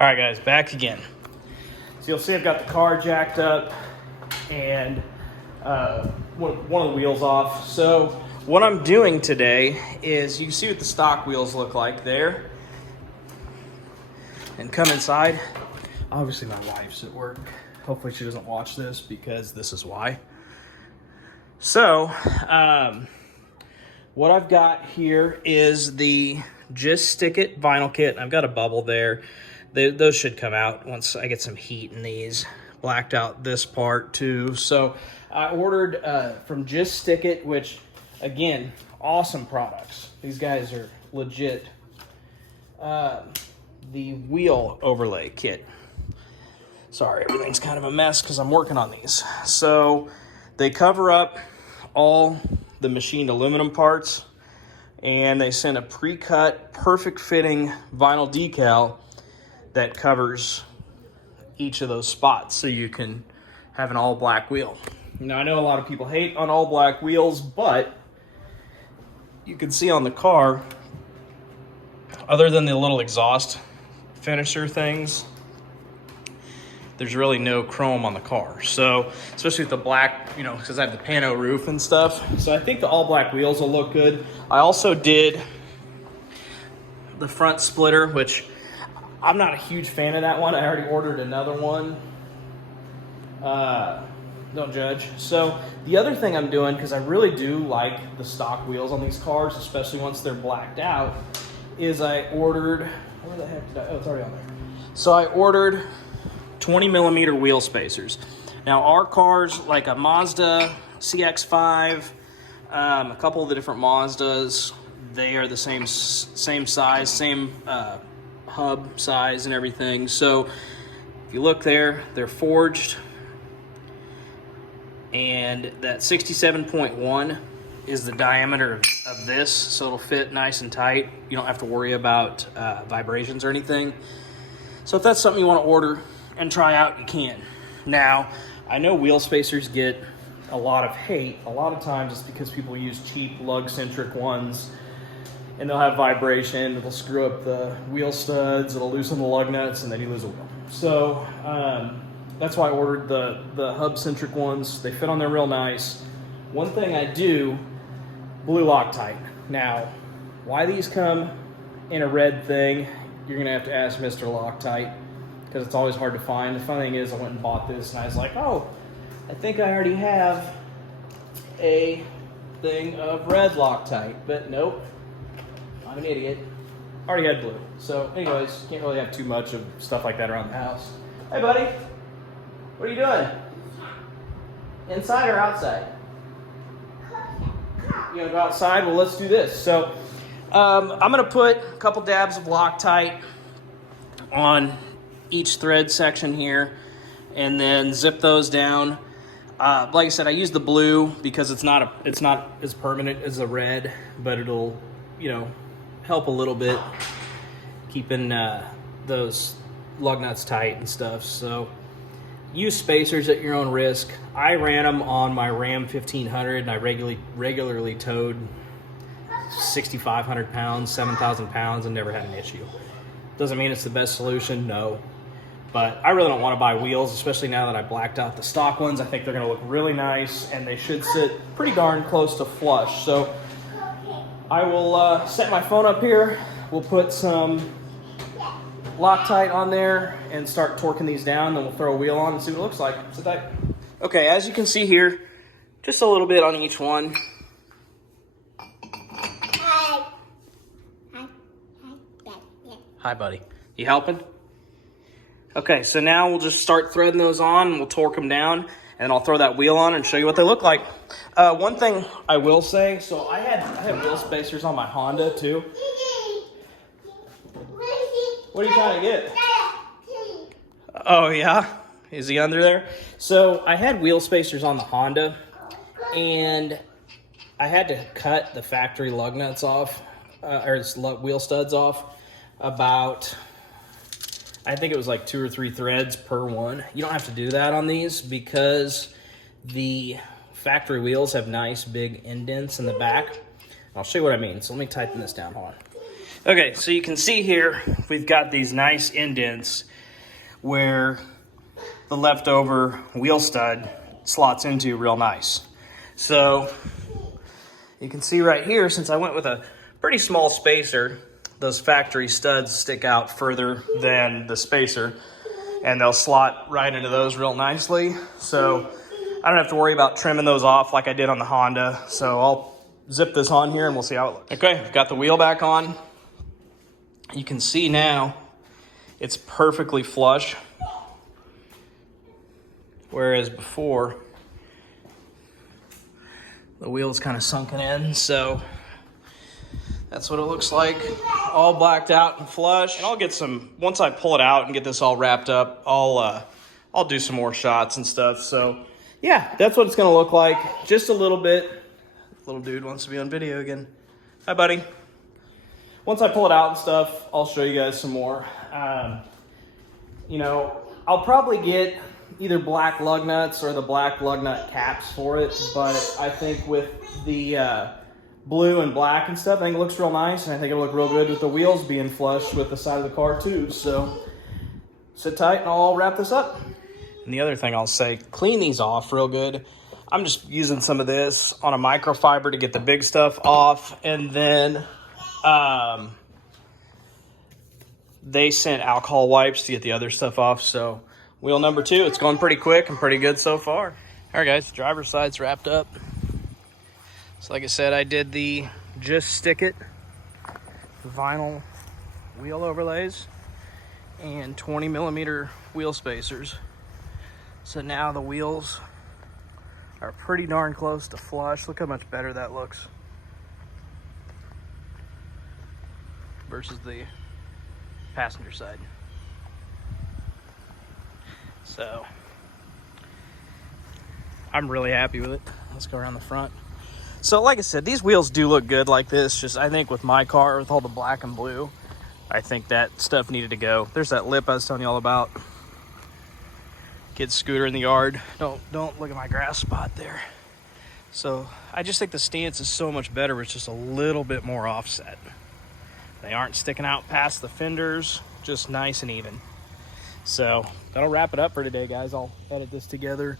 All right, guys, back again. So you'll see I've got the car jacked up and one of the wheels off. So what I'm doing today is, you can see what the stock wheels look like there. And come inside. Obviously my wife's at work. Hopefully she doesn't watch this, because this is why. So what I've got here is the Just Stik It vinyl kit. I've got a bubble there. Those should come out once I get some heat in these. Blacked out this part too. So I ordered from Just Stik It, which, again, awesome products. These guys are legit. The wheel overlay kit. Sorry, everything's kind of a mess because I'm working on these. So they cover up all the machined aluminum parts, and they send a pre-cut, perfect fitting vinyl decal that covers each of those spots, so you can have an all black wheel. Now, I know a lot of people hate on all black wheels, but you can see on the car, other than the little exhaust finisher things, there's really no chrome on the car. So, especially with the black, you know, because I have the pano roof and stuff. So I think the all black wheels will look good. I also did the front splitter, which I'm not a huge fan of that one. I already ordered another one. Don't judge. So the other thing I'm doing, because I really do like the stock wheels on these cars, especially once they're blacked out, is I ordered, where the heck did I, oh, it's already on there. So I ordered 20 millimeter wheel spacers. Now our cars, like a Mazda CX-5, a couple of the different Mazdas, they are the same size, same hub size and everything. So if you look there, they're forged, and that 67.1 is the diameter of this, so it'll fit nice and tight. You don't have to worry about vibrations or anything. So if that's something you want to order and try out, you can. Now, I know wheel spacers get a lot of hate. A lot of times it's because people use cheap lug-centric ones, and they'll have vibration, it'll screw up the wheel studs, it'll loosen the lug nuts, and then you lose a wheel. So that's why I ordered the hub-centric ones. They fit on there real nice. One thing I do, blue Loctite. Now, why these come in a red thing, you're gonna have to ask Mr. Loctite, because it's always hard to find. The funny thing is, I went and bought this, and I was like, oh, I think I already have a thing of red Loctite, but nope. I'm an idiot. Already had blue. So anyways, can't really have too much of stuff like that around the house. Hey buddy, what are you doing? Inside or outside? You gonna go outside? Well, let's do this. So I'm gonna put a couple dabs of Loctite on each thread section here, and then zip those down. Like I said, I use the blue because it's not as permanent as the red, but it'll, you know, help a little bit keeping those lug nuts tight and stuff. So use spacers at your own risk. I ran them on my Ram 1500, and I regularly towed 6,500 pounds, 7,000 pounds, and never had an issue. Doesn't mean it's the best solution, no. But I really don't want to buy wheels, especially now that I blacked out the stock ones. I think they're going to look really nice, and they should sit pretty darn close to flush. So I will set my phone up here. We'll put some Loctite on there and start torquing these down. Then we'll throw a wheel on and see what it looks like. Sit tight. Okay, as you can see here, just a little bit on each one. Hi. Hi. Hi, buddy. You helping? Okay, so now we'll just start threading those on, and we'll torque them down, and I'll throw that wheel on and show you what they look like. One thing I will say, so I had wheel spacers on my Honda too. What are you trying to get? Oh yeah? Is he under there? So I had wheel spacers on the Honda, and I had to cut the factory lug nuts off, or wheel studs off, about, I think it was like 2 or 3 threads per one. You don't have to do that on these because the factory wheels have nice big indents in the back. I'll show you what I mean. So let me tighten this down. Hold on. Okay, so you can see here, we've got these nice indents, where the leftover wheel stud slots into real nice. So you can see right here, since I went with a pretty small spacer, those factory studs stick out further than the spacer, and they'll slot right into those real nicely. So I don't have to worry about trimming those off like I did on the Honda. So I'll zip this on here and we'll see how it looks. Okay, I've got the wheel back on. You can see now it's perfectly flush, whereas before the wheel's kind of sunken in. So that's what it looks like, all blacked out and flush. And I'll get some, once I pull it out and get this all wrapped up, I'll do some more shots and stuff. So yeah, that's what it's gonna look like. Just a little bit. Little dude wants to be on video again. Hi, buddy. Once I pull it out and stuff, I'll show you guys some more. You know, I'll probably get either black lug nuts or the black lug nut caps for it, but I think with the blue and black and stuff, I think it looks real nice, and I think it'll look real good with the wheels being flush with the side of the car too. So sit tight and I'll wrap this up. And the other thing I'll say, clean these off real good. I'm just using some of this on a microfiber to get the big stuff off, and then they sent alcohol wipes to get the other stuff off. So wheel number 2, it's going pretty quick and pretty good so far. All right, guys, driver's side's wrapped up. So like I said, I did the Just Stik It vinyl wheel overlays and 20 millimeter wheel spacers. So now the wheels are pretty darn close to flush. Look how much better that looks versus the passenger side. So I'm really happy with it. Let's go around the front. So like I said, these wheels do look good like this. Just I think with my car, with all the black and blue, I think that stuff needed to go. There's that lip I was telling you all about. Kid's scooter in the yard. Don't look at my grass spot there. So I just think the stance is so much better. It's just a little bit more offset. They aren't sticking out past the fenders, just nice and even. So that'll wrap it up for today, guys. I'll edit this together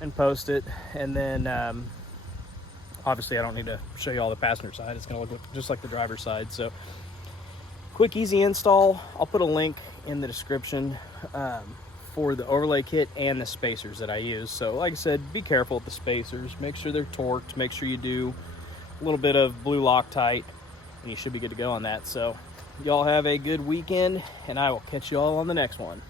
and post it. And then obviously I don't need to show you all the passenger side. It's gonna look just like the driver's side. So quick, easy install. I'll put a link in the description for the overlay kit and the spacers that I use. So like I said, be careful with the spacers. Make sure they're torqued. Make sure you do a little bit of blue Loctite, and you should be good to go on that. So y'all have a good weekend, and I will catch you all on the next one.